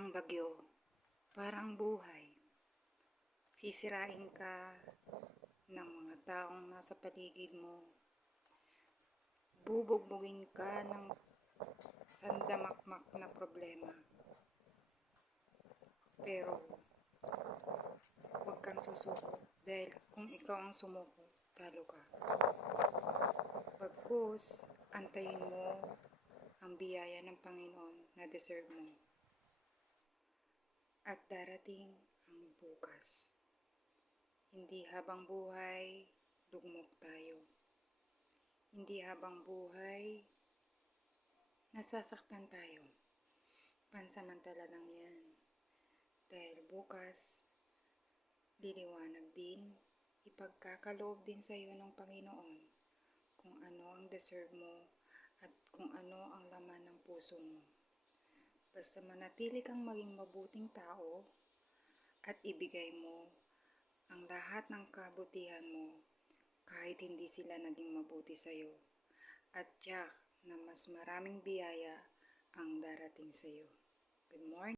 Ang bagyo, parang buhay. Sisirain ka ng mga taong nasa paligid mo. Bubugbugin ka ng sandamakmak na problema. Pero, huwag kang susuko dahil kung ikaw ang sumuko, talo ka. Bagkus, antayin mo ang biyaya ng Panginoon na deserve mo. At darating ang bukas. Hindi habang buhay, lugmok tayo. Hindi habang buhay, nasasaktan tayo. Pansamantala lang yan. Dahil bukas, liliwanag din, ipagkakaloob din sa iyo ng Panginoon kung ano ang deserve mo at kung ano ang laman ng puso mo. Basta manatili kang maging mabuting tao at ibigay mo ang lahat ng kabutihan mo kahit hindi sila naging mabuti sa iyo. At tiyak na mas maraming biyaya ang darating sa iyo. Good morning.